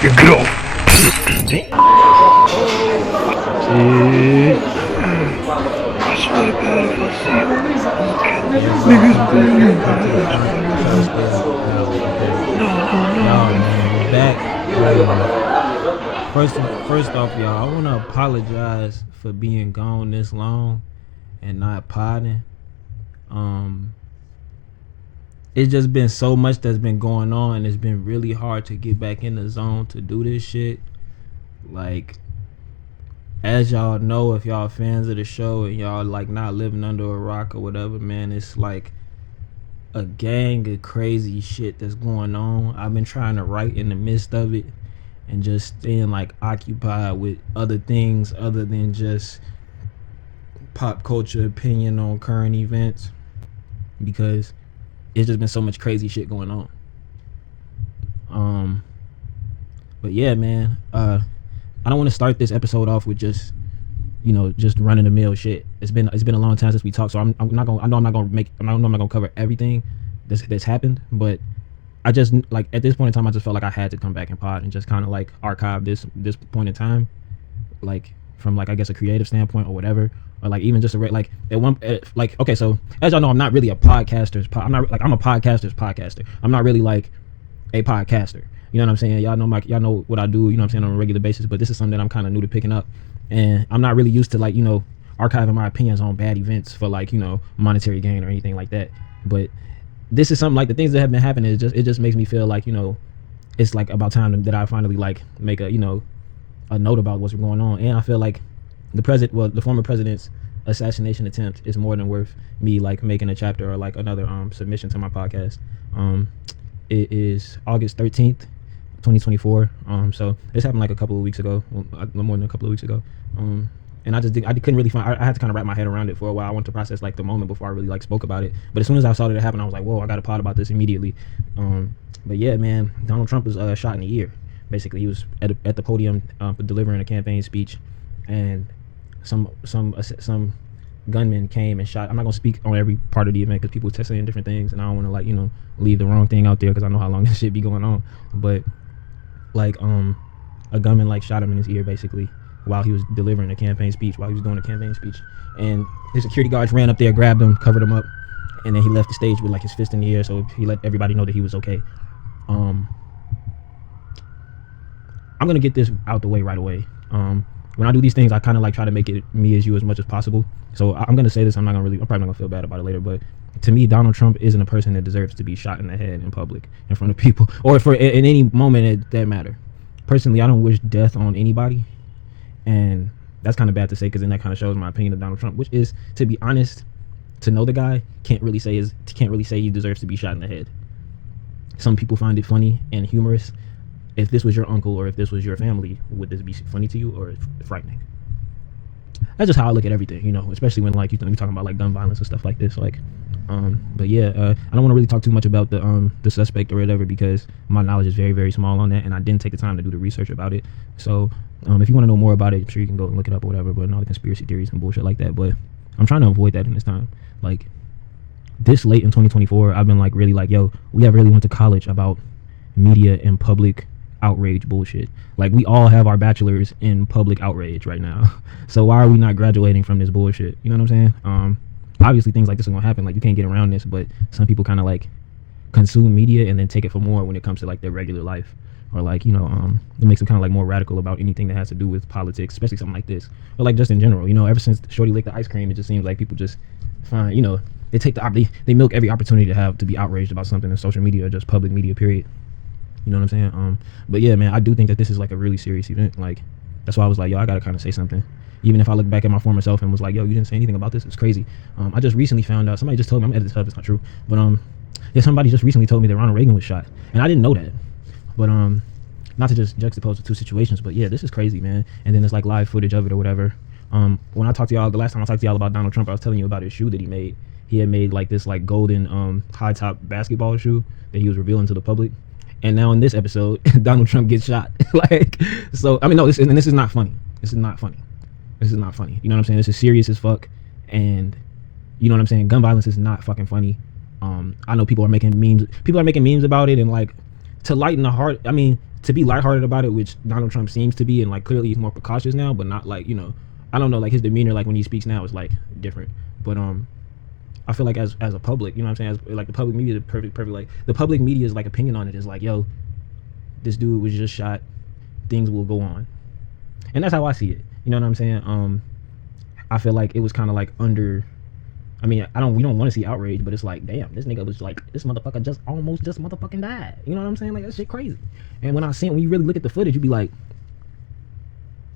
You get off. I swear to God, if I see niggas bleeding. No, man, we're back. First off, y'all, I want to apologize for being gone this long and not podding. It's just been so much that's been going on, and it's been really hard to get back in the zone to do this shit. Like, as y'all know, if y'all fans of the show and y'all like not living under a rock or whatever, man, it's like a gang of crazy shit that's going on. I've been trying to write in the midst of it and just staying like occupied with other things other than just pop culture opinion on current events, because it's just been so much crazy shit going on. But yeah, man, I don't want to start this episode off with just running the mill shit. It's been a long time since we talked, so I'm not gonna cover everything that's happened, but I just, like, at this point in time, I just felt like I had to come back and pod and just kind of like archive this point in time, like from like I guess a creative standpoint or whatever, or like even just a like at one like, okay, so as y'all know, I'm not really a podcaster's I'm a podcaster's podcaster. I'm not really like a podcaster. You know what I'm saying? Y'all know what I do, you know what I'm saying, on a regular basis, but this is something that I'm kind of new to picking up, and I'm not really used to like, archiving my opinions on bad events for like, monetary gain or anything like that. But this is something like the things that have been happening, it just makes me feel like, it's like about time that I finally like make a note about what's going on. And I feel like the former president's assassination attempt is more than worth me like making a chapter or like another submission to my podcast. It is August 13th, 2024. So this happened like a couple of weeks ago, no more than a couple of weeks ago. And I couldn't really find, I had to kind of wrap my head around it for a while. I wanted to process like the moment before I really like spoke about it. But as soon as I saw that it happen, I was like, whoa, I got to pod about this immediately. But yeah, man, Donald Trump was shot in the ear. Basically, he was at the podium delivering a campaign speech, and some gunman came and shot. I'm not gonna speak on every part of the event because people are saying different things, and I don't want to like leave the wrong thing out there because I know how long this shit be going on. But like a gunman like shot him in his ear basically while he was delivering a campaign speech, while he was doing a campaign speech, and his security guards ran up there, grabbed him, covered him up, and then he left the stage with like his fist in the air, so he let everybody know that he was okay. I'm gonna get this out the way right away. When I do these things, I kind of like try to make it me as you as much as possible. So I'm gonna say this. I'm probably not gonna feel bad about it later. But to me, Donald Trump isn't a person that deserves to be shot in the head in public, in front of people, or for in any moment that matter. Personally, I don't wish death on anybody, and that's kind of bad to say because then that kind of shows my opinion of Donald Trump, which is, to be honest, to know the guy, can't really say he deserves to be shot in the head. Some people find it funny and humorous. If this was your uncle or if this was your family, would this be funny to you or frightening? That's just how I look at everything, especially when like you're talking about like gun violence and stuff like this. Like, but yeah, I don't want to really talk too much about the suspect or whatever because my knowledge is very, very small on that, and I didn't take the time to do the research about it. So, if you want to know more about it, I'm sure you can go and look it up or whatever. But all the conspiracy theories and bullshit like that. But I'm trying to avoid that in this time. Like, this late in 2024, I've been like really like, yo, we have really went to college about media and public outrage bullshit. Like, we all have our bachelors in public outrage right now. So why are we not graduating from this bullshit? You know what I'm saying? Obviously things like this are gonna happen. Like, you can't get around this, but some people kind of like consume media and then take it for more when it comes to like their regular life, or like it makes them kind of like more radical about anything that has to do with politics, especially something like this, or like just in general. Ever since Shorty licked the ice cream, it just seems like people just find they take they milk every opportunity to be outraged about something in social media or just public media, period. You know what I'm saying? But yeah, man, I do think that this is like a really serious event. Like, that's why I was like, yo, I gotta kind of say something. Even if I look back at my former self and was like, yo, you didn't say anything about this, it's crazy. I just recently found out, somebody just told me, I'm editing stuff, it's not true, but yeah, somebody just recently told me that Ronald Reagan was shot, and I didn't know that. But not to just juxtapose the two situations, but yeah, this is crazy, man. And then there's like live footage of it or whatever. When I talked to y'all, the last time I talked to y'all about Donald Trump, I was telling you about his shoe that he made. He had made like this like golden high top basketball shoe that he was revealing to the public. And now in this episode, Donald Trump gets shot. Like, so, I mean, no, this is not funny. This is not funny. This is not funny. You know what I'm saying? This is serious as fuck. And you know what I'm saying? Gun violence is not fucking funny. I know people are making memes. People are making memes about it, and like, to lighten the heart. I mean, to be lighthearted about it, which Donald Trump seems to be, and like clearly he's more precautious now, but not like, you know, I don't know, like his demeanor, like when he speaks now is like different. But I feel like as a public, you know what I'm saying, as like the public media is perfect like the public media's like opinion on it is like, yo, this dude was just shot, things will go on. And that's how I see it. You know what I'm saying? I feel like it was kind of like under, I mean, we don't want to see outrage, but it's like, damn, this nigga was like, this motherfucker just motherfucking died. You know what I'm saying? Like, that shit crazy. And when you really look at the footage, you be like,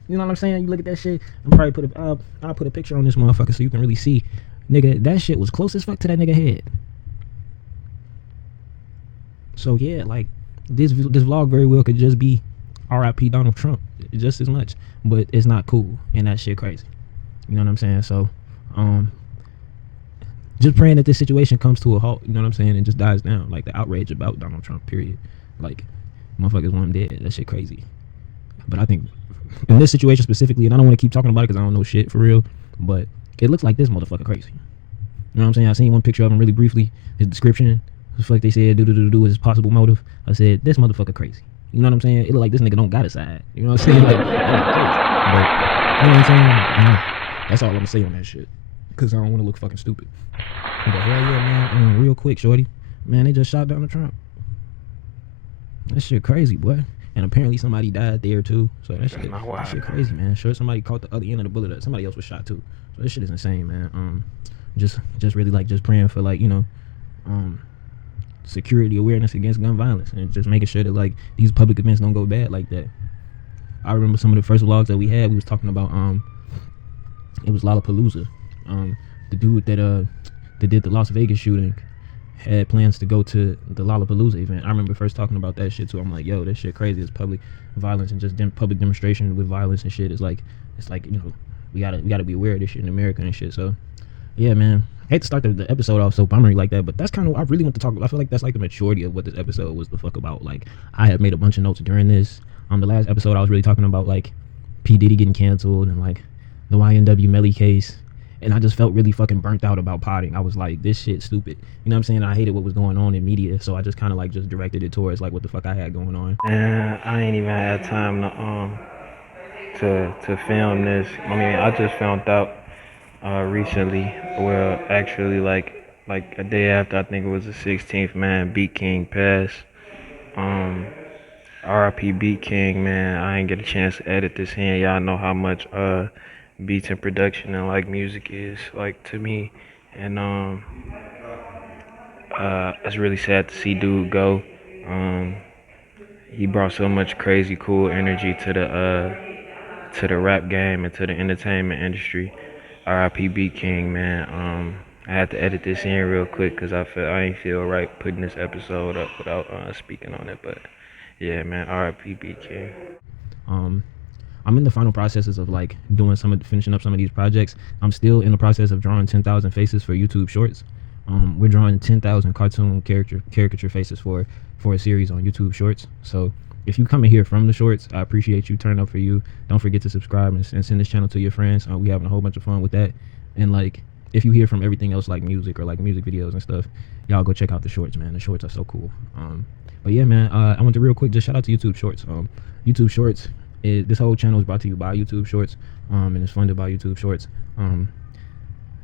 you know what I'm saying? You look at that shit. I'll put a picture on this motherfucker so you can really see, nigga. That shit was close as fuck to that nigga head. So yeah, like this vlog very well could just be R.I.P. Donald Trump, just as much, but it's not cool, and that shit crazy. You know what I'm saying? So, just praying that this situation comes to a halt. You know what I'm saying? And just dies down, like the outrage about Donald Trump. Period. Like, motherfuckers want him dead. That shit crazy. But I think in this situation specifically, and I don't want to keep talking about it because I don't know shit for real, but it looks like this motherfucker crazy. You know what I'm saying? I seen one picture of him really briefly. His description, the fuck they said, do his possible motive. I said, this motherfucker crazy. You know what I'm saying? It look like this nigga don't got a side. You know what I'm saying? Like, crazy. But, you know what I'm saying? That's all I'm gonna say on that shit. Cause I don't want to look fucking stupid. But hell yeah, man. Real quick, shorty. Man, they just shot Donald Trump. That shit crazy, boy. And apparently somebody died there too. So that shit crazy, man. Sure, somebody caught the other end of the bullet. Somebody else was shot too. So this shit is insane, man. Just really like just praying for, like, you know, security awareness against gun violence, and just making sure that like these public events don't go bad like that. I remember some of the first vlogs that we had. We was talking about it was Lollapalooza. The dude that did the Las Vegas shooting had plans to go to the Lollapalooza event. I remember first talking about that shit too. I'm like, yo, that shit crazy. It's public violence and just public demonstration with violence and shit. It's like, you know, we gotta be aware of this shit in America and shit. So yeah, man. I hate to start the episode off so bummery like that, but that's kind of what I really want to talk about. I feel like that's like the majority of what this episode was the fuck about. Like, I have made a bunch of notes during this. The last episode I was really talking about like P. Diddy getting canceled and like the YNW Melly case, and I just felt really fucking burnt out about potting. I was like, this shit stupid. You know what I'm saying? I hated what was going on in media, so I just kind of like just directed it towards like what the fuck I had going on. And I ain't even had time to film this. I mean, I just found out recently. Well, actually, like a day after, I think it was the 16th, man, Beat King passed. R.I.P. Beat King, man. I ain't get a chance to edit this in. Y'all know how much beats and production and like music is like to me, and it's really sad to see dude go. He brought so much crazy cool energy to the rap game and to the entertainment industry. R.I.P. Beat King, man. I had to edit this in real quick because I ain't feel right putting this episode up without speaking on it. But yeah, man, R.I.P. Beat King. I'm in the final processes of like finishing up some of these projects. I'm still in the process of drawing 10,000 faces for YouTube Shorts. We're drawing 10,000 cartoon caricature faces for a series on YouTube Shorts. So if you come in here from the shorts, I appreciate you. Turn up for you. Don't forget to subscribe and send this channel to your friends. We having a whole bunch of fun with that. And like, if you hear from everything else like music or like music videos and stuff, y'all go check out the shorts, man. The shorts are so cool. But yeah, man, I want to real quick just shout out to YouTube Shorts. YouTube Shorts, this whole channel is brought to you by YouTube Shorts, and it's funded by YouTube Shorts.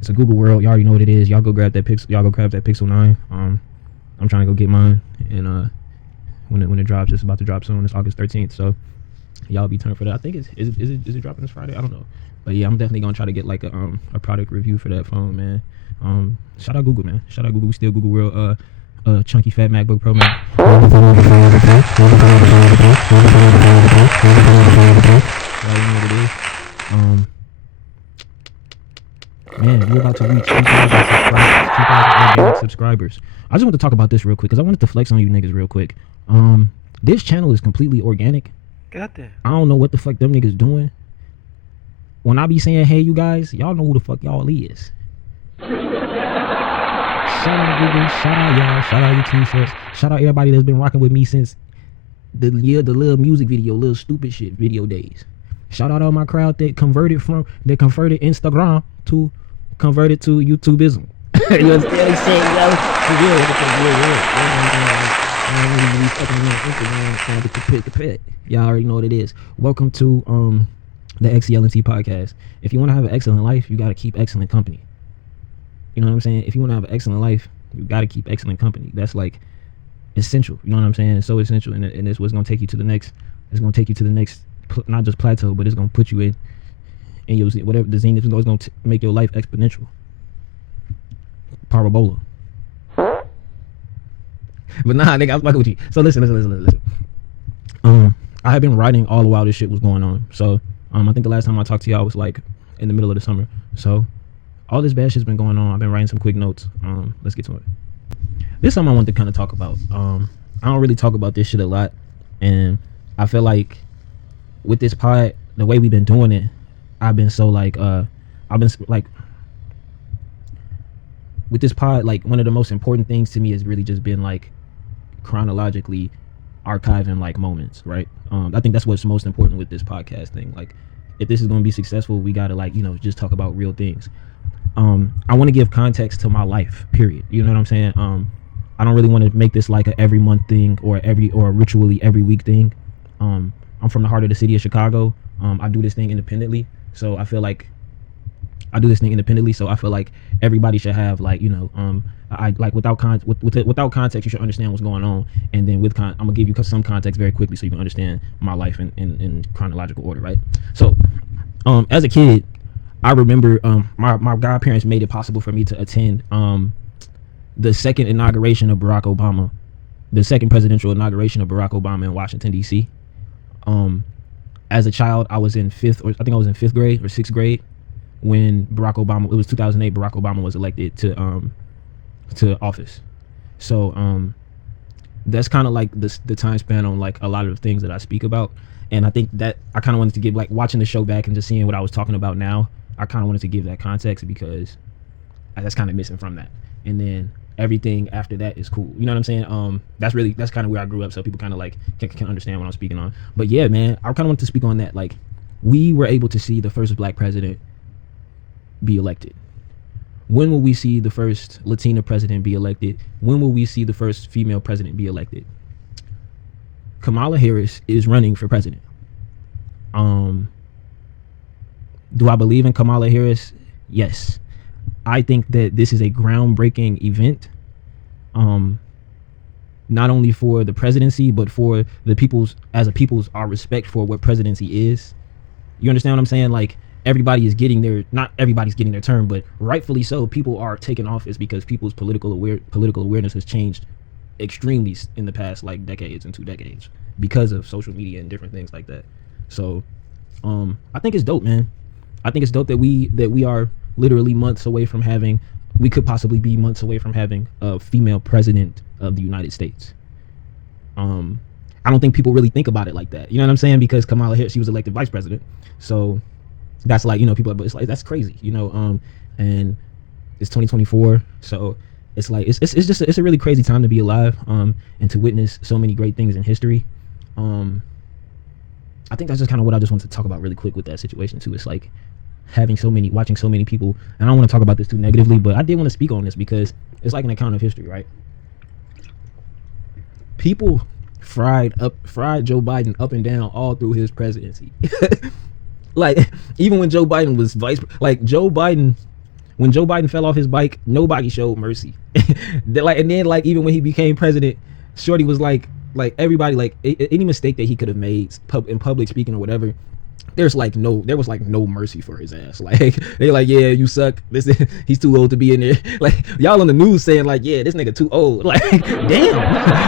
It's a Google world. You already know what it is. Y'all go grab that Pixel 9. I'm trying to go get mine, and when it drops, it's about to drop soon. It's August 13th, so y'all be turned for that. I think is it dropping this Friday? I don't know, but yeah, I'm definitely gonna try to get like a product review for that phone, man. Shout out Google, man. Shout out Google. We still Google world. Chunky fat MacBook Pro, man. Man, we're about to reach 2,000 organic subscribers. I just want to talk about this real quick because I wanted to flex on you niggas real quick. This channel is completely organic. Got that. I don't know what the fuck them niggas doing. When I be saying, hey, you guys, y'all know who the fuck y'all is. Shout out Google, shout out y'all, shout out YouTube Shorts, shout out everybody that's been rocking with me since the little music video, little stupid shit video days. Shout out all my crowd that converted Instagram to converted to YouTubeism. You understand what I'm saying? Y'all already know what it is. Welcome to the XCLNT podcast. If you want to have an excellent life, you got to keep excellent company. You know what I'm saying? If you want to have an excellent life, you got to keep excellent company. That's like essential. You know what I'm saying? It's so essential, and it's what's gonna take you to the next. It's gonna take you to the next, not just plateau, but it's gonna put you in, and you'll see whatever the zenith is gonna make your life exponential. Parabola. But nah, nigga, I was fucking with you. So listen. I have been writing all the while this shit was going on. So I think the last time I talked to y'all was like in the middle of the summer. So all this bad shit's been going on. I've been writing some quick notes. Let's get to it. This is something I want to kind of talk about. I don't really talk about this shit a lot, and I feel like with this pod, the way we've been doing it, I've been with this pod, like one of the most important things to me has really just been like chronologically archiving like moments, right? I think that's what's most important with this podcast thing. Like, if this is going to be successful, we got to like, just talk about real things. I want to give context to my life, period. You know what I'm saying? I don't really want to make this like a every month thing or a ritually every week thing. I'm from the heart of the city of Chicago. I do this thing independently. So I feel like everybody should have like, I like without context, you should understand what's going on. And then I'm gonna give you some context very quickly so you can understand my life in chronological order, right? So, as a kid, I remember my godparents made it possible for me to attend the second inauguration of Barack Obama, the second presidential inauguration of Barack Obama in Washington, D.C. As a child, I was in fifth grade or sixth grade when Barack Obama, it was 2008, Barack Obama was elected to office. So that's kind of like the time span on like a lot of the things that I speak about. And I think that I kind of wanted to give, like, watching the show back and just seeing what I was talking about now, I kind of wanted to give that context because that's kind of missing from that. And then everything after that is cool. You know what I'm saying? That's kind of where I grew up, so people kind of like can understand what I'm speaking on. But yeah, man, I kind of wanted to speak on that. Like, we were able to see the first black president be elected. When will we see the first Latina president be elected? When will we see the first female president be elected? Kamala Harris is running for president. Do I believe in Kamala Harris? Yes. I think that this is a groundbreaking event, not only for the presidency, but for our respect for what presidency is. You understand what I'm saying? Like, not everybody's getting their turn, but rightfully so. People are taking office because people's political awareness has changed extremely in the past like decades and 2 decades because of social media and different things like that. So I think it's dope, man. I think it's dope that we are literally we could possibly be months away from having a female president of the United States. I don't think people really think about it like that. You know what I'm saying? Because Kamala Harris, she was elected vice president. So that's like, people, but it's like, that's crazy, and it's 2024. So it's like, it's a really crazy time to be alive, and to witness so many great things in history. I think that's just kind of what I just wanted to talk about really quick with that situation too. It's like watching so many people, and I don't want to talk about this too negatively, but I did want to speak on this because it's like an account of history, right? People fried Joe Biden up and down all through his presidency. Like, even when Joe Biden was when Joe Biden fell off his bike, nobody showed mercy. And then even when he became president, Shorty was like everybody, like any mistake that he could have made in public speaking or whatever, there was no mercy for his ass. Like, they like, yeah, you suck. He's too old to be in there. Like, y'all on the news saying like, yeah, this nigga too old. Like, damn.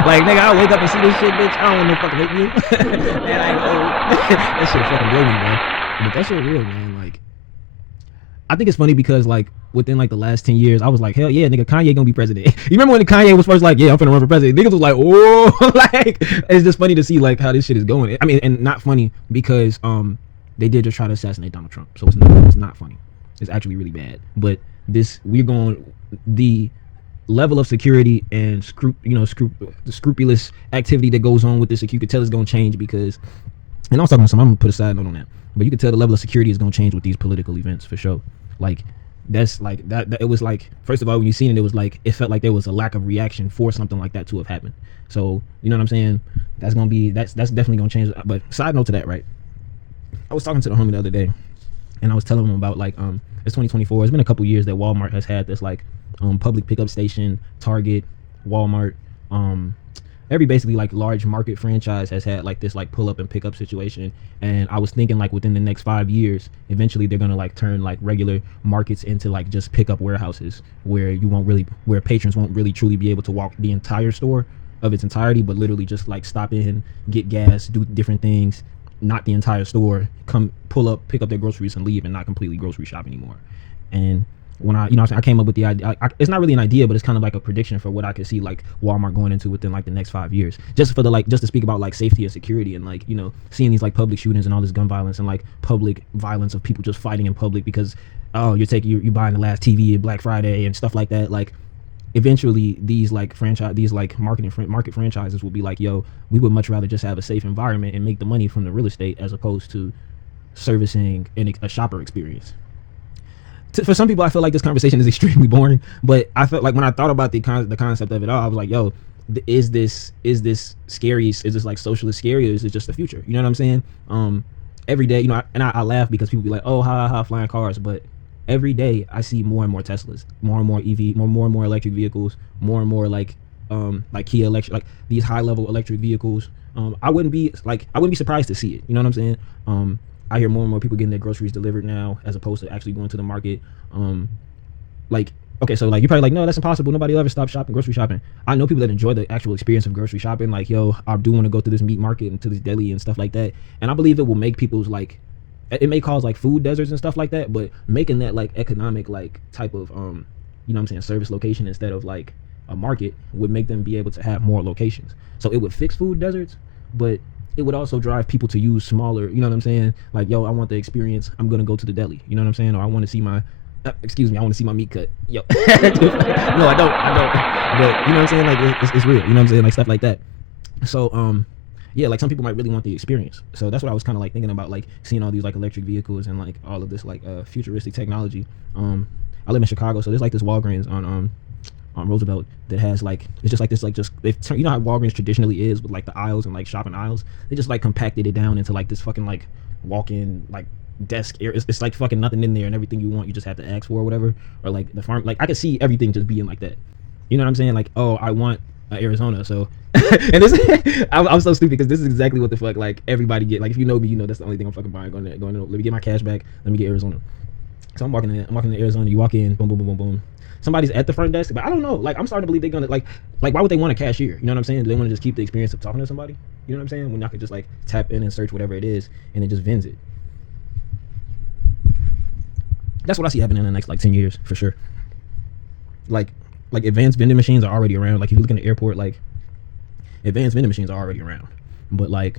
Like, nigga, I'll wake up and see this shit, bitch. I don't want no fucking hate you. Man, I ain't old. That shit fucking blow me, man. But that shit real, man. Like, I think it's funny because like within like the last 10 years, I was like, hell yeah, nigga, Kanye gonna be president. You remember when Kanye was first like, yeah, I'm finna run for president? Niggas was like, oh, like, it's just funny to see like how this shit is going. I mean, and not funny because they did just try to assassinate Donald Trump, so it's not funny. It's actually really bad. But the level of security and the scrupulous activity that goes on with this, you could tell it's gonna change because, and I was talking to someone, I'm gonna put a side note on that, but you could tell the level of security is gonna change with these political events for sure. Like, that's like that it was like, first of all, when you seen it, it was like, it felt like there was a lack of reaction for something like that to have happened. So you know what I'm saying? That's definitely gonna change. But side note to that, right? I was talking to the homie the other day, and I was telling him about like it's 2024. It's been a couple years that Walmart has had this like public pickup station. Target, Walmart, every basically like large market franchise has had like this like pull up and pick up situation. And I was thinking like within the next 5 years, eventually they're gonna like turn like regular markets into like just pick up warehouses where where patrons won't really truly be able to walk the entire store of its entirety, but literally just like stop in, get gas, do different things, not the entire store, come pull up, pick up their groceries and leave, and not completely grocery shop anymore. And when I came up with the idea, it's not really an idea, but it's kind of like a prediction for what I could see like Walmart going into within like the next 5 years, just for the like, just to speak about like safety and security, and like, seeing these like public shootings and all this gun violence and like public violence of people just fighting in public because, oh, you're buying the last TV at Black Friday and stuff like that. Like, eventually these like market franchises will be like, yo, we would much rather just have a safe environment and make the money from the real estate as opposed to servicing a shopper experience. For some people, I feel like this conversation is extremely boring, but I felt like when I thought about the concept of it all, I was like, yo, is this scary? Is this like socialist scary, or is it just the future? You know what I'm saying? Every day, I laugh because people be like, oh, ha, flying cars, but every day I see more and more Teslas, more and more EV, more and more electric vehicles, more and more like Kia electric, like these high level electric vehicles. I wouldn't be surprised to see it. You know what I'm saying? I hear more and more people getting their groceries delivered now as opposed to actually going to the market. Okay, so like you're probably like, no, that's impossible. Nobody will ever stop grocery shopping. I know people that enjoy the actual experience of grocery shopping. Like, yo, I do want to go to this meat market and to this deli and stuff like that. And I believe it will make people's like, it may cause like food deserts and stuff like that, but making that like economic like type of service location instead of like a market would make them be able to have more locations. So it would fix food deserts, but it would also drive people to use smaller, you know what I'm saying? Like, yo, I want the experience, I'm gonna go to the deli, you know what I'm saying? Or I want to see my I want to see my meat cut. Yo. No, I don't. But you know what I'm saying? Like, it's real, you know what I'm saying? Like, stuff like that. So yeah, like some people might really want the experience. So that's what I was kind of like thinking about, like seeing all these like electric vehicles and like all of this like futuristic technology. I live in Chicago, so there's like this Walgreens on Roosevelt that has like, it's just like this, like just you know how Walgreens traditionally is with like the aisles and like shopping aisles. They just like compacted it down into like this fucking like walk-in like desk area. It's like fucking nothing in there, and everything you want you just have to ask for or whatever. Or like the farm, like I could see everything just being like that. You know what I'm saying? Like, oh, I want Arizona, so and this I'm so stupid because this is exactly what the fuck like everybody get. Like, if you know me, you know that's the only thing I'm fucking buying. Going let me get my cash back. Let me get Arizona. So I'm walking to Arizona. You walk in, boom, boom, boom, boom, boom. Somebody's at the front desk, but I don't know. Like, I'm starting to believe they're gonna like why would they want a cashier? You know what I'm saying? Do they want to just keep the experience of talking to somebody? You know what I'm saying? When I could just like tap in and search whatever it is, and it just vends it. That's what I see happening in the next like 10 years for sure. Like advanced vending machines are already around. Like, if you look in the airport, like advanced vending machines are already around. But like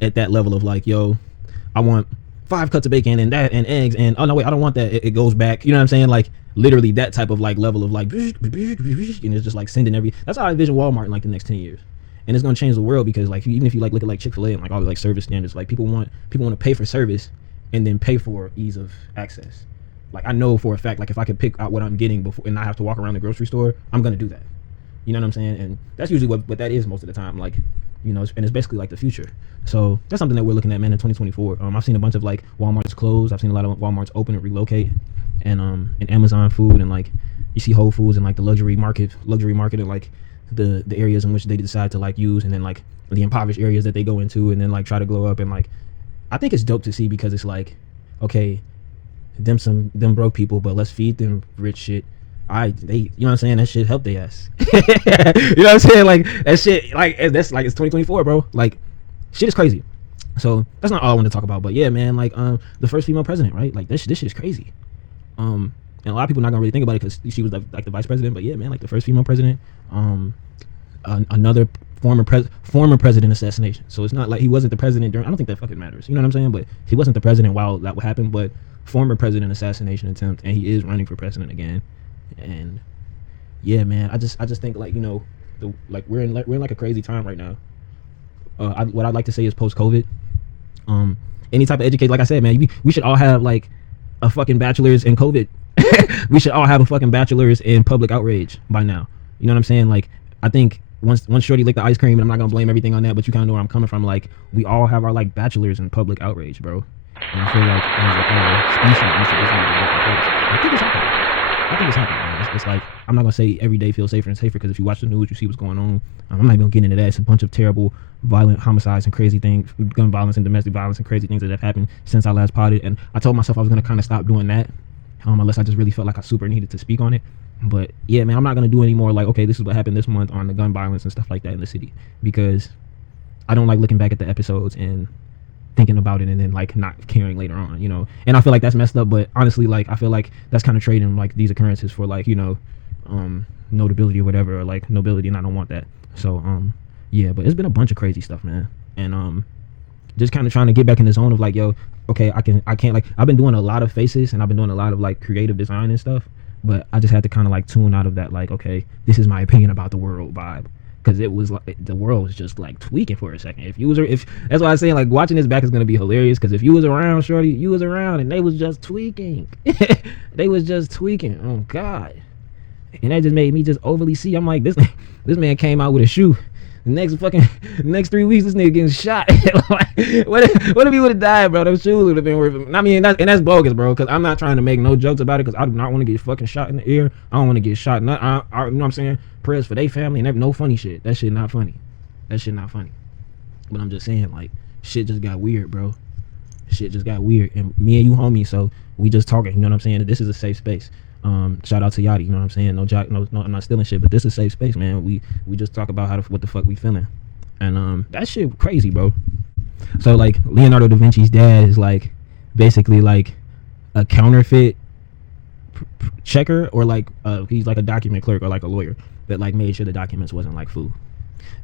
at that level of like, yo, I want 5 cuts of bacon and that and eggs, and oh no wait, I don't want that. It goes back. You know what I'm saying? Like literally that type of like level of like, and it's just like sending that's how I envision Walmart in like the next 10 years. And it's gonna change the world because like even if you like look at like Chick-fil-A and like all the like service standards, like people want to pay for service and then pay for ease of access. Like, I know for a fact, like if I could pick out what I'm getting before and not have to walk around the grocery store, I'm gonna do that. You know what I'm saying? And that's usually what that is most of the time. Like, you know, and it's basically like the future. So that's something that we're looking at, man, in 2024. I've seen a bunch of like Walmart's close. I've seen a lot of Walmart's open and relocate, and Amazon food, and like you see Whole Foods and like the luxury market and like the areas in which they decide to like use, and then like the impoverished areas that they go into, and then like try to glow up. And like, I think it's dope to see because it's like, okay, them broke people, but let's feed them rich shit. They you know what I'm saying, that shit helped their ass. You know what I'm saying? Like that shit, like that's like, it's 2024, bro. Like shit is crazy. So that's not all I want to talk about, but yeah, man, like the first female president, right? Like this shit is crazy. And a lot of people not gonna really think about it because she was like the vice president, but yeah, man, like the first female president. Another former president assassination. So it's not like he wasn't the president during. I don't think that fucking matters. You know what I'm saying? But he wasn't the president while that happened. But former president assassination attempt, and he is running for president again. And yeah, man, I just think like, you know, we're in like a crazy time right now. What I'd like to say is post-COVID. Any type of education, like I said, man, we should all have like a fucking bachelor's in COVID. We should all have a fucking bachelor's in public outrage by now. You know what I'm saying? Like, I think once Shorty licked the ice cream, and I'm not gonna blame everything on that, but you kind of know where I'm coming from. Like, we all have our like bachelors in public outrage, bro. And I feel like as a species, we should just be in a different place. I think it's happening. I think it's happening, man. It's like, I'm not gonna say every day feels safer and safer, because if you watch the news, you see what's going on. I'm not even gonna get into that. It's a bunch of terrible, violent homicides and crazy things, gun violence and domestic violence and crazy things that have happened since I last potted. And I told myself I was gonna kind of stop doing that, unless I just really felt like I super needed to speak on it. But yeah, man, I'm not gonna do any more like, okay, this is what happened this month on the gun violence and stuff like that in the city, because I don't like looking back at the episodes and thinking about it and then like not caring later on, you know. And I feel like that's messed up, but honestly, like, I feel like that's kind of trading like these occurrences for like, you know, notability or whatever, or like nobility, and I don't want that. So yeah, but it's been a bunch of crazy stuff, man. And just kind of trying to get back in the zone of like, yo, okay, I can't like, I've been doing a lot of faces and I've been doing a lot of like creative design and stuff, but I just had to kind of like tune out of that, like, okay, this is my opinion about the world vibe, because it was like the world was just like tweaking for a second. If that's why I say like watching this back is gonna be hilarious, because if you was around, Shorty, you was around and they was just tweaking. They was just tweaking. Oh God. And that just made me just overly see. I'm like, this man came out with a shoe. The next 3 weeks, this nigga getting shot. Like, what if he would have died, bro? Those shoes would have been worth it. I mean, that's bogus, bro. Because I'm not trying to make no jokes about it, because I do not want to get fucking shot in the ear. I don't want to get shot. You know what I'm saying? Prayers for their family and no funny shit. That shit not funny. That shit not funny. But I'm just saying, like, shit just got weird, bro. Shit just got weird. And me and you homies, so we just talking. You know what I'm saying? This is a safe space. Shout out to Yachty, you know what I'm saying? No, I'm not stealing shit, but this is a safe space, man. We just talk about what the fuck we feeling, and that shit crazy, bro. So like, Leonardo da Vinci's dad is like basically like a counterfeit checker, or like he's like a document clerk or like a lawyer that like made sure the documents wasn't like food.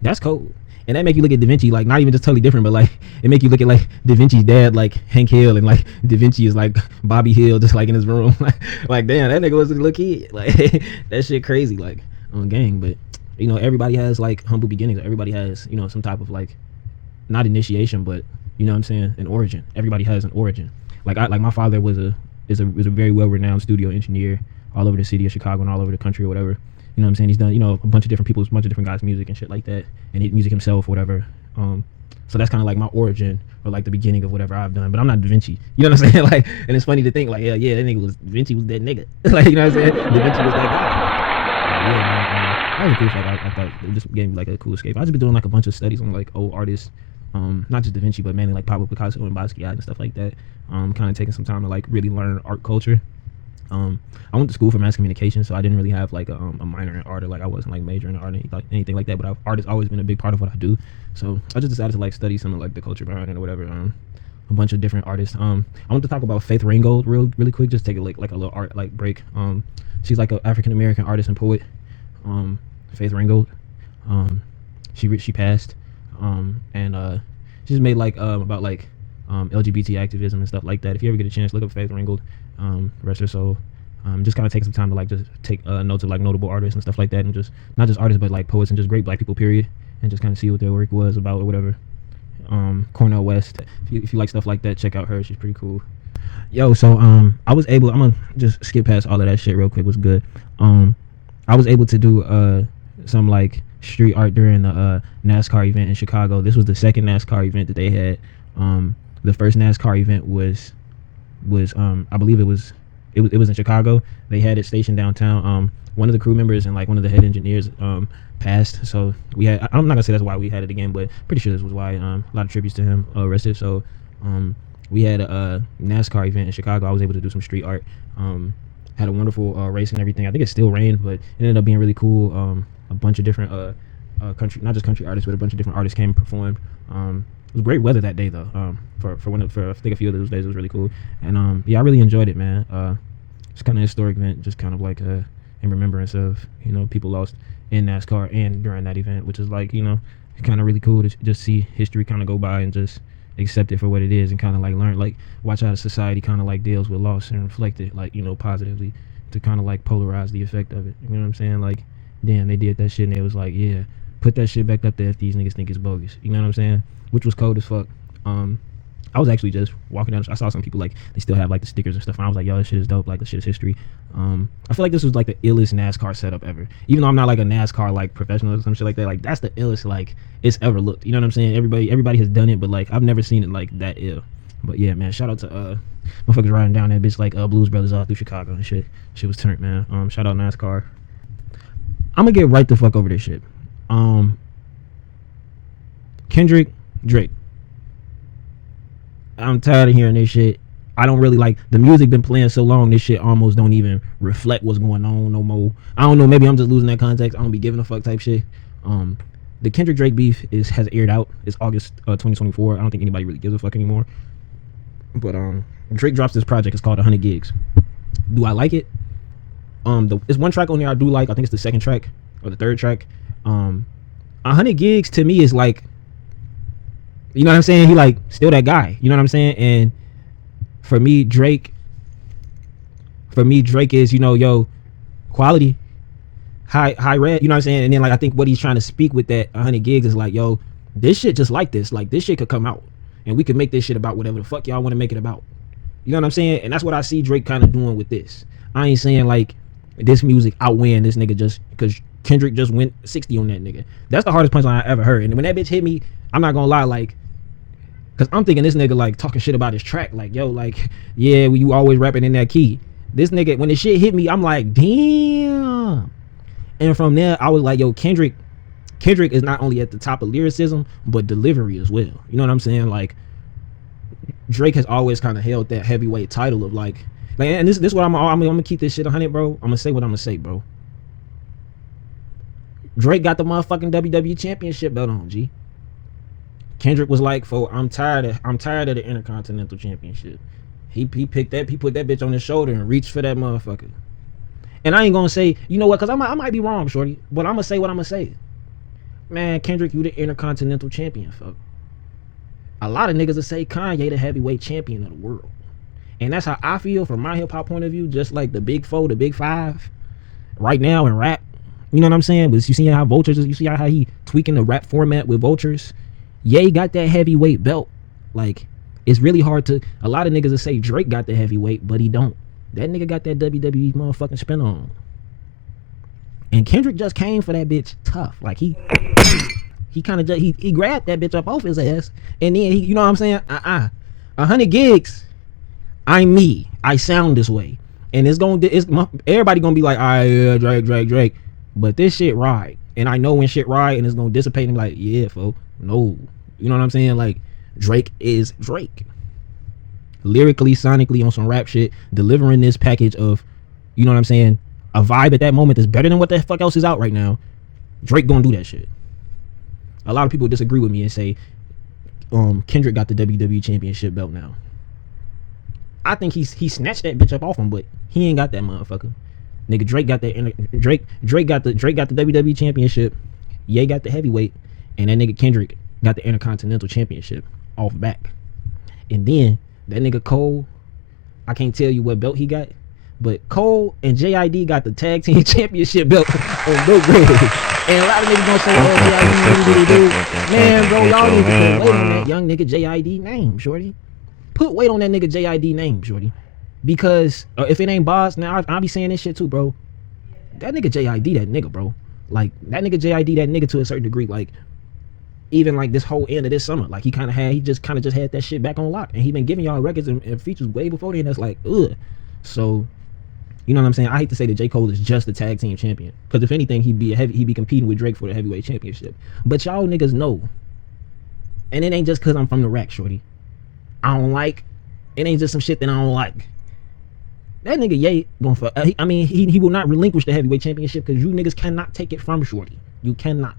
That's cold. And that make you look at Da Vinci like not even just totally different, but like it make you look at like Da Vinci's dad like Hank Hill, and like Da Vinci is like Bobby Hill, just like in his room. Like damn, that nigga was a little kid. Like that shit crazy, like on gang. But you know, everybody has like humble beginnings. Everybody has, you know, some type of like, not initiation, but you know what I'm saying, an origin. Everybody has an origin. Like my father was a very well renowned studio engineer all over the city of Chicago and all over the country or whatever. You know what I'm saying? He's done, you know, a bunch of different guys' music and shit like that, and music himself, whatever. So that's kind of like my origin, or like the beginning of whatever I've done. But I'm not Da Vinci. You know what I'm saying? Like, and it's funny to think like, yeah, that nigga was Da Vinci was that nigga. Like, you know what I'm saying? Da Vinci was that guy. Like, yeah, man. That was a cool fact. I thought it just gave me like a cool escape. I've just been doing like a bunch of studies on like old artists, not just Da Vinci, but mainly like Pablo Picasso and Basquiat and stuff like that. Kind of taking some time to like really learn art culture. I went to school for mass communication, so I didn't really have like a minor in art, or like I wasn't like majoring in art or anything like that. But art has always been a big part of what I do. So I just decided to like study some of like the culture behind it or whatever. A bunch of different artists. I want to talk about Faith Ringgold really quick. Just take a like a little art like break. She's like an African American artist and poet. Faith Ringgold. She passed. And she just made like about like LGBT activism and stuff like that. If you ever get a chance, look up Faith Ringgold. Rest her soul. Just kind of take some time to like just take notes of like notable artists and stuff like that, and just not just artists but like poets and just great black people period, and just kind of see what their work was about or whatever. Cornel West, if you like stuff like that, check out her. She's pretty cool. Yo, so I was able, I'm gonna just skip past all of that shit real quick. What's good? I was able to do some like street art during the NASCAR event in Chicago. This was the second NASCAR event that they had. The first NASCAR event was I believe it was in Chicago. They had it stationed downtown. One of the crew members and like one of the head engineers passed, so we had, I'm not gonna say that's why we had it again, but pretty sure this was why. A lot of tributes to him arrested. So we had a NASCAR event in Chicago. I was able to do some street art. Had a wonderful race and everything. I think it still rained, but it ended up being really cool. A bunch of different country, not just country artists, but a bunch of different artists came and performed. It was great weather that day though. For I think a few of those days it was really cool. And yeah, I really enjoyed it, man. It's kind of a historic event, just kind of like in remembrance of, you know, people lost in NASCAR and during that event, which is like, you know, it's kind of really cool to just see history kind of go by and just accept it for what it is, and kind of like learn, like watch how the society kind of like deals with loss and reflect it, like, you know, positively, to kind of like polarize the effect of it. You know what I'm saying? Like, damn, they did that shit and it was like, yeah, put that shit back up there if these niggas think it's bogus. You know what I'm saying? Which was cold as fuck. I was actually just walking down. I saw some people like they still have like the stickers and stuff, and I was like, "Yo, this shit is dope. Like, this shit is history." I feel like this was like the illest NASCAR setup ever. Even though I'm not like a NASCAR like professional or some shit like that, like that's the illest like it's ever looked. You know what I'm saying? Everybody has done it, but like I've never seen it like that ill. But yeah, man, shout out to motherfuckers riding down that bitch like Blues Brothers all through Chicago and shit. Shit was turned, man. Shout out NASCAR. I'm gonna get right the fuck over this shit. Kendrick, Drake. I'm tired of hearing this shit. I don't really like the music been playing so long. This shit almost don't even reflect what's going on no more. I don't know. Maybe I'm just losing that context. I don't be giving a fuck type shit. The Kendrick Drake beef has aired out. It's August 2024. I don't think anybody really gives a fuck anymore. But Drake drops this project. It's called 100 Gigs. Do I like it? There's one track on there I do like. I think it's the second track or the third track. 100 Gigs to me is like, you know what I'm saying? He like still that guy. You know what I'm saying? And for me, Drake is, you know, yo, quality, high red, you know what I'm saying? And then like I think what he's trying to speak with that 100 Gigs is like, yo, this shit just like this. Like this shit could come out and we could make this shit about whatever the fuck y'all want to make it about. You know what I'm saying? And that's what I see Drake kind of doing with this. I ain't saying like this music outweighing this nigga just because Kendrick just went 60 on that nigga. That's the hardest punchline I ever heard. And when that bitch hit me, I'm not gonna lie, like, cause I'm thinking this nigga like talking shit about his track, like, yo, like, yeah, you always rapping in that key. This nigga, when the shit hit me, I'm like, damn. And from there, I was like, yo, Kendrick is not only at the top of lyricism, but delivery as well. You know what I'm saying? Like, Drake has always kind of held that heavyweight title of like, and this is what I'm gonna keep this shit 100, bro. I'm gonna say what I'm gonna say, bro. Drake got the motherfucking WWE Championship belt on, G. Kendrick was like, I'm tired of the Intercontinental Championship. He put that bitch on his shoulder and reached for that motherfucker. And I ain't gonna say, you know what, cause I might be wrong, shorty, but I'm gonna say what I'm gonna say. Man, Kendrick, you the Intercontinental Champion, fuck. A lot of niggas will say Kanye the heavyweight champion of the world. And that's how I feel from my hip hop point of view, just like the big four, the big five, right now in rap. You know what I'm saying? But you see how Vultures, you see how he tweaking the rap format with Vultures. Ye got that heavyweight belt. Like, it's really hard to, a lot of niggas will say Drake got the heavyweight, but he don't. That nigga got that WWE motherfucking spin on. And Kendrick just came for that bitch tough. Like, he kind of just, he grabbed that bitch up off his ass. And then he, you know what I'm saying? 100 Gigs. I'm me. I sound this way. And everybody gonna be like, all right, yeah, Drake. But this shit ride. And I know when shit ride and it's gonna dissipate and be like, yeah, folks. No. You know what I'm saying? Like, Drake is Drake. Lyrically, sonically, on some rap shit, delivering this package of, you know what I'm saying, a vibe at that moment that's better than what the fuck else is out right now. Drake gonna do that shit. A lot of people disagree with me and say Kendrick got the WWE Championship belt now. I think he snatched that bitch up off him, but he ain't got that motherfucker. Nigga, Drake got that. Drake got the WWE Championship. Ye got the heavyweight, and that nigga Kendrick got the Intercontinental Championship off back. And then that nigga Cole, I can't tell you what belt he got, but Cole and JID got the Tag Team Championship belt on no grade. And a lot of niggas gonna say, oh, JID, do. Man, bro, y'all need to put weight on that young nigga JID name, shorty. Put weight on that nigga JID name, shorty. Because if it ain't Boss, now I'll be saying this shit too, bro. That nigga JID, that nigga, bro. Like, that nigga JID, that nigga to a certain degree. Like, even like this whole end of this summer, like he just had that shit back on lock. And he been giving y'all records and features way before then. That's like, ugh. So, you know what I'm saying? I hate to say that J. Cole is just the tag team champion. Because if anything, he'd be competing with Drake for the heavyweight championship. But y'all niggas know. And it ain't just because I'm from the rack, shorty. I don't like. It ain't just some shit that I don't like. That nigga Ye going for. He will not relinquish the heavyweight championship because you niggas cannot take it from shorty. You cannot.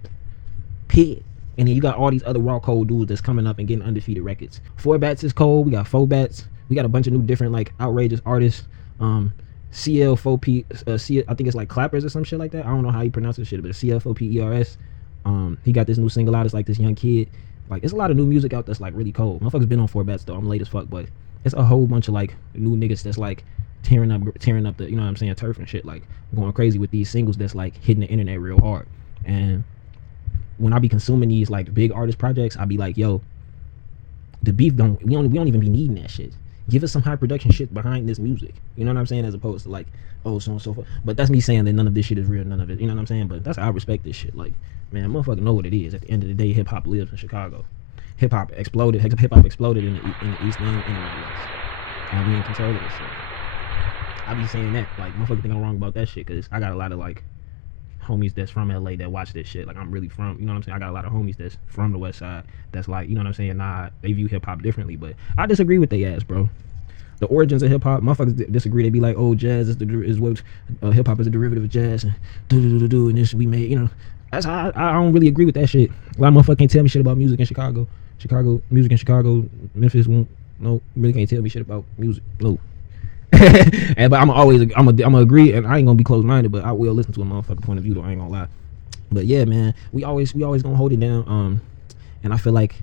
Period. And then you got all these other raw cold dudes that's coming up and getting undefeated records. 4 Bats is cold. We got 4 Bats. We got a bunch of new different like outrageous artists. CL4P. I think it's like Clappers or some shit like that. I don't know how he pronounces shit, but CL4PERS. He got this new single out. It's like this young kid. Like, it's a lot of new music out that's like really cold. Motherfuckers been on 4 Bats though. I'm late as fuck, but it's a whole bunch of like new niggas that's like tearing up the, you know what I'm saying, turf and shit, like going crazy with these singles that's like hitting the internet real hard. And when I be consuming these like big artist projects, I be like, yo, the beef don't we don't even be needing that shit. Give us some high production shit behind this music. You know what I'm saying? As opposed to like, oh, so and so forth. But that's me saying that none of this shit is real, none of it. You know what I'm saying? But that's how I respect this shit. Like, man, motherfucker know what it is. At the end of the day, hip hop lives in Chicago. Hip hop exploded. Hip hop exploded in the East and in the Midwest. And I be in control of this shit. I be saying that. Like, motherfucker think I'm wrong about that shit, because I got a lot of like homies that's from LA that watch this shit. Like, I'm really from, you know what I'm saying? I got a lot of homies that's from the West Side that's like, you know what I'm saying? Nah, they view hip hop differently, but I disagree with they ass, bro. The origins of hip hop, motherfuckers disagree. They be like, oh, jazz is what hip hop is a derivative of jazz, and and this we made, you know. That's how I don't really agree with that shit. A lot of motherfuckers can't tell me shit about music in Chicago. Music in Chicago, Memphis won't. No, really can't tell me shit about music. No. But I'm gonna agree, and I ain't gonna be closed minded, but I will listen to a motherfucking point of view though. I ain't gonna lie. But yeah, man, we always gonna hold it down. And I feel like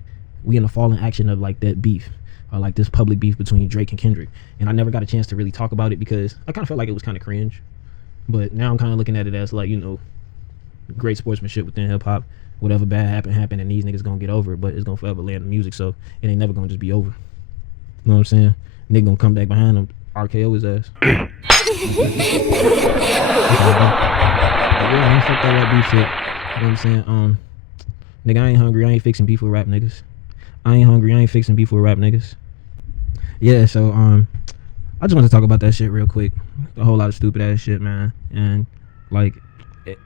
we in the falling action of like that beef, or like this public beef between Drake and Kendrick. And I never got a chance to really talk about it because I kind of felt like it was kind of cringe. But now I'm kind of looking at it as like, you know, great sportsmanship within hip hop. Whatever bad happened, and these niggas gonna get over it, but it's gonna forever land in music, so it ain't never gonna just be over. You know what I'm saying? Nigga gonna come back behind him, RKO his ass. Yeah, man, fuck that rap beef shit. You know what I'm saying? Nigga, I ain't hungry. I ain't fixing beef with rap niggas. I ain't hungry. I ain't fixing beef with rap niggas. Yeah, so I just want to talk about that shit real quick. A whole lot of stupid ass shit, man. And like,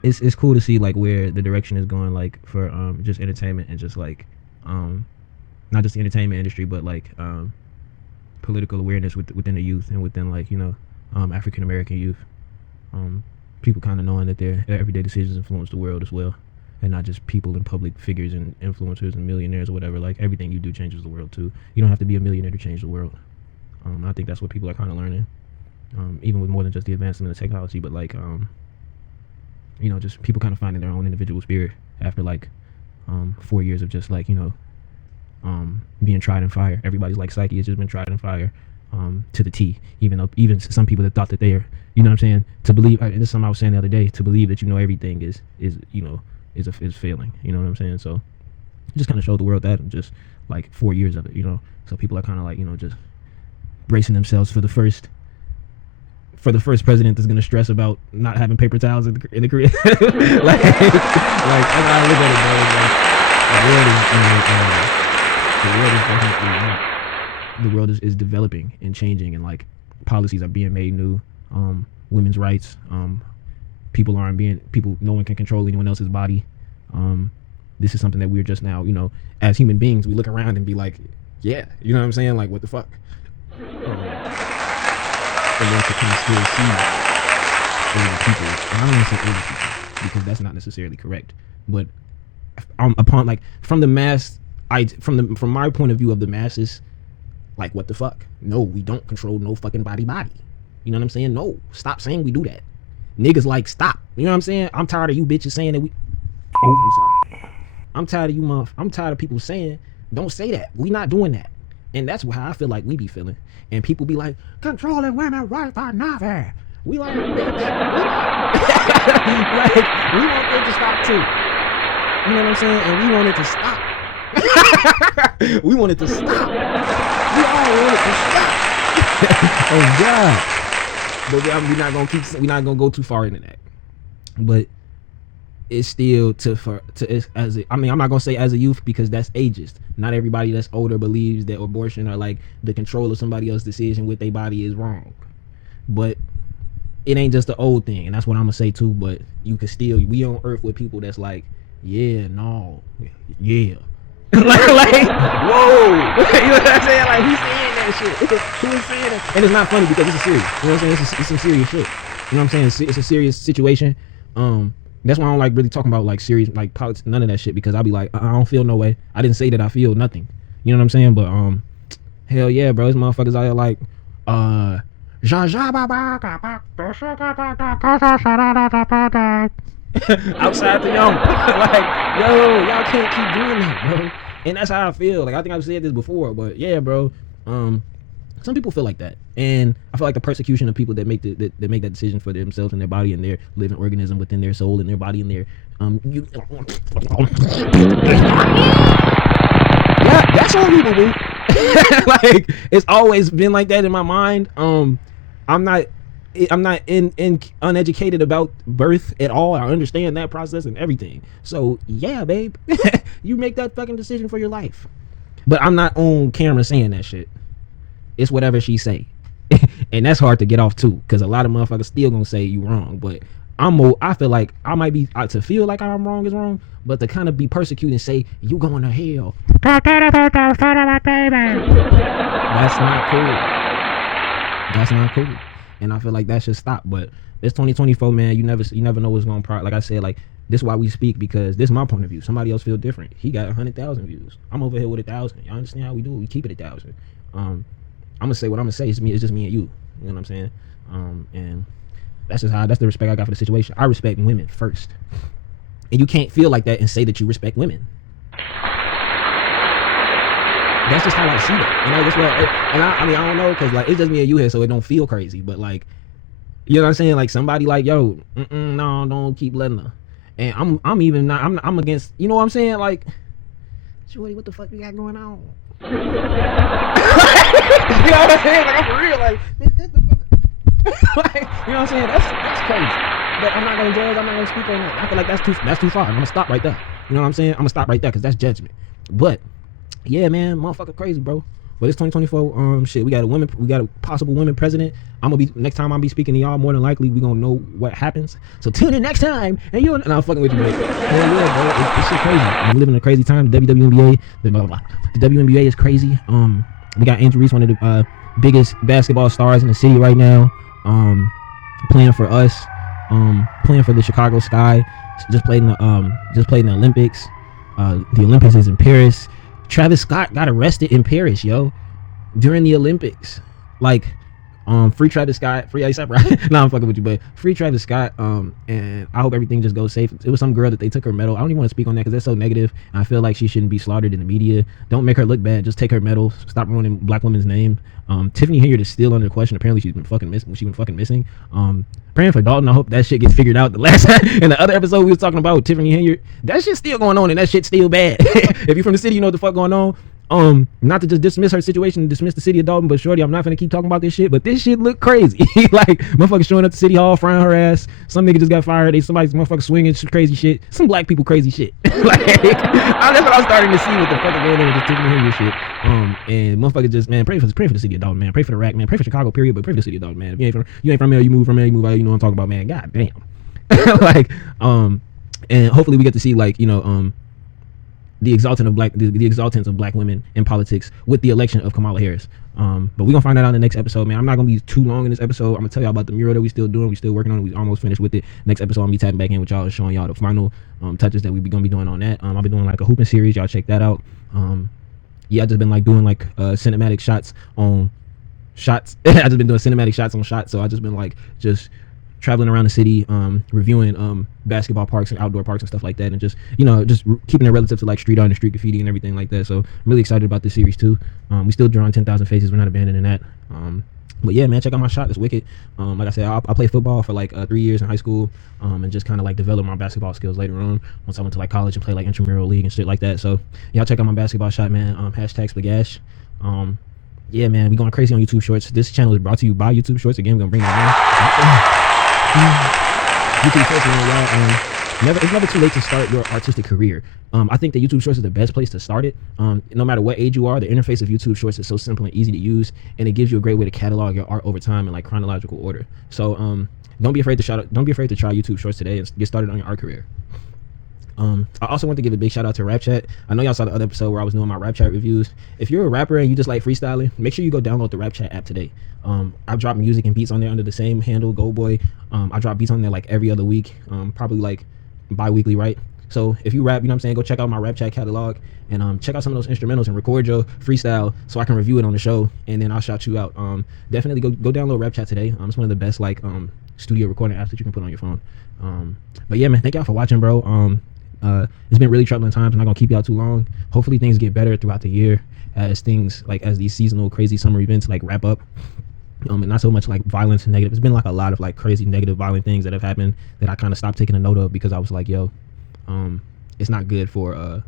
it's cool to see like where the direction is going, like for just entertainment and just like not just the entertainment industry, but like political awareness within the youth and within like, you know, African American youth. People kind of knowing that their everyday decisions influence the world as well, and not just people and public figures and influencers and millionaires or whatever. Like, everything you do changes the world too. You don't have to be a millionaire to change the world. I think that's what people are kind of learning, even with more than just the advancement of technology, but like you know, just people kind of finding their own individual spirit after like 4 years of just like, you know, being tried in fire. Everybody's like psyche has just been tried in fire to the T. Even some people that thought that they are, you know what I'm saying, to believe, and this is something I was saying the other day, to believe that you know everything is you know, is failing. You know what I'm saying? So it just kind of showed the world that in just like 4 years of it, you know. So people are kind of like, you know, just bracing themselves for the first president that's gonna stress about not having paper towels in the career. like that's how I look at it, bro. Like, the world is developing and changing, and like policies are being made new. Women's rights. No one can control anyone else's body. This is something that we're just now, you know, as human beings, we look around and be like, yeah, you know what I'm saying? Like, what the fuck? And then to kind of still see older people, and I don't want to say older people because that's not necessarily correct, but upon like from my point of view of the masses, like, what the fuck? No, we don't control no fucking body. You know what I'm saying? No, stop saying we do that. Niggas, like, stop. You know what I'm saying? I'm tired of you bitches saying that we. Oh, I'm sorry. I'm tired of you, I'm tired of people saying, don't say that. We not doing that. And that's how I feel like we be feeling. And people be like, controlling women rights are nothing. We like, bitch. Like, we want it to stop too. You know what I'm saying? And we want it to stop. We want it to stop. We all want it to stop. Oh God. But we're not gonna go too far into that. But it's still I'm not gonna say as a youth, because that's ageist. Not everybody that's older believes that abortion or like the control of somebody else's decision with their body is wrong. But it ain't just the old thing, and that's what I'm gonna say too. But you can still, we on earth with people that's like, yeah, no, yeah. like, whoa. You know what I'm saying? Like, who's saying that shit? Who is saying that? And it's not funny because it's serious. You know what I'm saying? It's some serious shit. You know what I'm saying? It's a serious situation. That's why I don't like really talking about like serious, like politics, none of that shit, because I'll be like, I don't feel no way. I didn't say that I feel nothing. You know what I'm saying? But hell yeah, bro, these motherfuckers out here like outside the young. Like, yo, y'all can't keep doing that, bro. And that's how I feel. Like, I think I've said this before, but yeah, bro. Some people feel like that, and I feel like the persecution of people that make that make that decision for themselves and their body and their living organism within their soul and their body and their yeah, that's on you, boo. Like it's always been like that in my mind. I'm not in uneducated about birth at all. I understand that process and everything. So yeah, babe, you make that fucking decision for your life. But I'm not on camera saying that shit. It's whatever she say. And that's hard to get off too, because a lot of motherfuckers still gonna say you wrong. But I feel like I might be to feel like I'm wrong is wrong, but to kind of be persecuted and say you going to hell, that's not cool. That's not cool. And I feel like that should stop. But it's 2024, man. You never know what's gonna like I said, like this is why we speak, because this is my point of view. Somebody else feel different. He got 100,000 views. I'm over here with 1,000. Y'all understand how we do it? We keep it 1,000. I'm gonna say what I'm gonna say. It's just me and you. You know what I'm saying? And that's the respect I got for the situation. I respect women first, and you can't feel like that and say that you respect women. That's just how I see that. You know, that's what. And I mean, I don't know, because like it's just me and you here, so it don't feel crazy. But like, you know what I'm saying? Like somebody like, yo, no, don't keep letting her. And I'm even not. I'm against. You know what I'm saying? Like, Shorty, what the fuck you got going on? You know what I'm saying? Like I'm for real. Like, like, you know what I'm saying? That's crazy. But I'm not gonna judge. I'm not gonna speak on that. I feel like that's too far. I'm gonna stop right there. You know what I'm saying? I'm gonna stop right there, because that's judgment. But yeah, man, motherfucker crazy, bro. But it's 2024. Shit, we got a possible women president. Next time I'll be speaking to y'all, more than likely we gonna know what happens. So tune in next time, and I'm fucking with you, man. Hell yeah, bro. It's shit crazy. We living in a crazy time. The WNBA, the WNBA is crazy. We got Angel Reese, one of the biggest basketball stars in the city right now. Playing for us. Playing for the Chicago Sky. Just played in the Olympics. The Olympics is in Paris. Travis Scott got arrested in Paris, yo, during the Olympics. Like, free Travis Scott, free ASAP, right? Nah, I'm fucking with you, but free Travis Scott. And I hope everything just goes safe. It was some girl that they took her medal. I don't even want to speak on that because that's so negative. I feel like she shouldn't be slaughtered in the media. Don't make her look bad. Just take her medal. Stop ruining black women's name. Tiffany Hilliard is still under question. Apparently she's been fucking missing. Praying for Dalton. I hope that shit gets figured out. The last in the other episode we was talking about Tiffany Hilliard, that shit's still going on, and that shit's still bad. If you're from the city, you know what the fuck going on. Not to just dismiss her situation, dismiss the city of Dalton, but shorty, I'm not gonna keep talking about this shit, but this shit look crazy. Like, motherfuckers showing up to City Hall, frying her ass. Some nigga just got fired. Somebody's motherfucker swinging some crazy shit. Some black people crazy shit. Like, that's what I'm starting to see with the fucking going on with the Tiffany Hilliard shit. And motherfuckers just, man, pray for the city of Dalton, man. Pray for the rack, man. Pray for Chicago, period, but pray for the city of Dalton, man. If you ain't from there, you move from there, you move out, you know what I'm talking about, man. God damn. Like, and hopefully we get to see, like, you know, the exaltance of black women in politics with the election of Kamala Harris. But we're gonna find that out in the next episode, man. I'm not gonna be too long in this episode. I'm gonna tell y'all about the mural that we still doing. We still working on it. We almost finished with it. Next episode, I'm gonna be tapping back in with y'all and showing y'all the final touches that we gonna be doing on that. I'll be doing like a hooping series. Y'all check that out. Yeah, I just been like doing like cinematic shots on shots. I just been doing cinematic shots on shots. So I just been like traveling around the city, reviewing basketball parks and outdoor parks and stuff like that, and just, you know, just keeping it relative to like street art and street graffiti and everything like that. So I'm really excited about this series too. We still drawing 10,000 faces. We're not abandoning that. But yeah, man, check out my shot. It's wicked. Like I said, I played football for like 3 years in high school, and just kind of like develop my basketball skills later on once I went to like college and play like intramural league and shit like that. So y'all check out my basketball shot, man. Hashtag Spagash. Yeah, man, we going crazy on YouTube Shorts. This channel is brought to you by YouTube Shorts. Again, we're gonna bring that in. YouTube Shorts, y'all. It's never too late to start your artistic career. I think that YouTube Shorts is the best place to start it. No matter what age you are, the interface of YouTube Shorts is so simple and easy to use, and it gives you a great way to catalog your art over time in like chronological order. So don't be afraid to try YouTube Shorts today and get started on your art career. I also want to give a big shout out to Rap Chat. I know y'all saw the other episode where I was doing my Rap Chat reviews. If you're a rapper and you just like freestyling, make sure you go download the Rap Chat app today. I drop music and beats on there under the same handle, Goldboy. I drop beats on there like every other week, probably like bi-weekly, right? So if you rap, you know what I'm saying, go check out my Rap Chat catalog and check out some of those instrumentals and record your freestyle so I can review it on the show, and then I'll shout you out. Definitely go download Rap Chat today. It's one of the best like studio recording apps that you can put on your phone. But yeah, man, thank y'all for watching, bro. It's been really troubling times. I'm not gonna keep y'all too long. Hopefully things get better throughout the year as these seasonal crazy summer events like wrap up. And not so much like violence and negative. It's been like a lot of like crazy negative violent things that have happened that I kind of stopped taking a note of because I was like, yo, it's not good for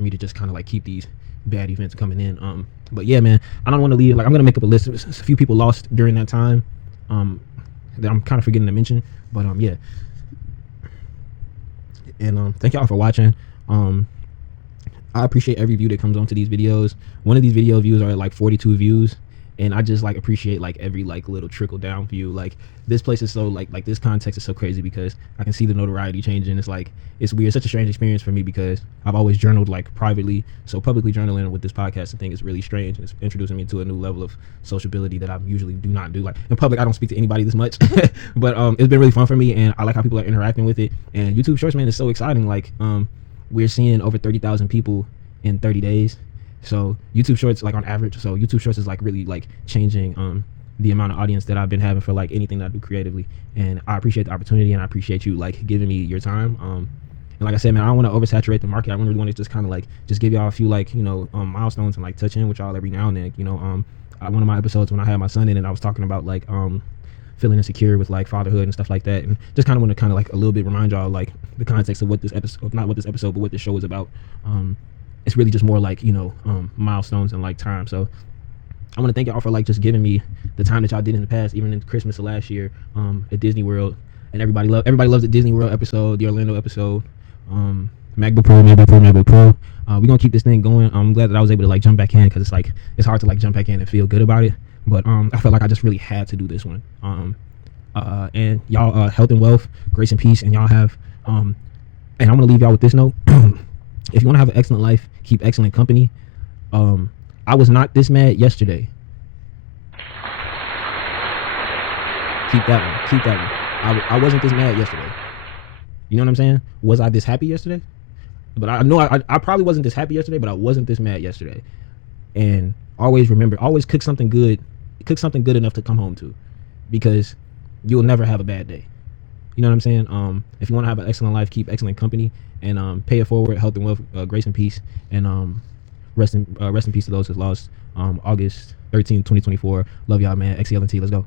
me to just kind of like keep these bad events coming in. But yeah, man, I don't want to leave. Like, I'm gonna make up a list. A few people lost during that time, that I'm kind of forgetting to mention. But yeah. And thank y'all for watching. I appreciate every view that comes onto these videos. One of these video views are like 42 views, and I just like appreciate like every like little trickle down view. Like, this place is so like this context is so crazy because I can see the notoriety changing. It's like, it's weird, such a strange experience for me because I've always journaled like privately, so publicly journaling with this podcast thing is really strange. It's introducing me to a new level of sociability that I usually do not do. Like, in public I don't speak to anybody this much, but it's been really fun for me, and I like how people are interacting with it. And YouTube Shorts, man, is so exciting. Like, we're seeing over 30,000 people in 30 days. So YouTube Shorts, like, on average, so YouTube Shorts is like really like changing the amount of audience that I've been having for like anything that I do creatively. And I appreciate the opportunity, and I appreciate you like giving me your time. And like I said, man, I don't want to oversaturate the market. I really want to just kind of like just give y'all a few like, you know, milestones and like touch in with y'all every now and then. You know, one of my episodes when I had my son in it, I was talking about like feeling insecure with like fatherhood and stuff like that, and just kind of want to kind of like a little bit remind y'all like the context of what this episode, not what this episode, but what this show is about. It's really just more like, you know, milestones and like time. So I want to thank y'all for like just giving me the time that y'all did in the past, even in Christmas of last year at Disney World. And everybody loves the Disney World episode, the Orlando episode, MacBook Pro. We're gonna keep this thing going. I'm glad that I was able to like jump back in, because it's like, it's hard to like jump back in and feel good about it. But I felt like I just really had to do this one. And y'all, health and wealth, grace and peace, and y'all have and I'm gonna leave y'all with this note. If you want to have an excellent life, keep excellent company. I was not this mad yesterday. Keep that one. I wasn't this mad yesterday. You know what I'm saying? Was I this happy yesterday? But I know I probably wasn't this happy yesterday, but I wasn't this mad yesterday. And always remember, always cook something good enough to come home to, because you'll never have a bad day. You know what I'm saying? If you want to have an excellent life, keep excellent company, and pay it forward, health and wealth, grace and peace, and rest in peace to those who lost. August 13th, 2024. Love y'all, man. XCLNT, let's go.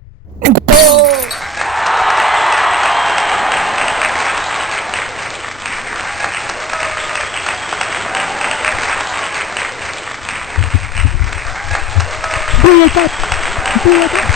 Do it up.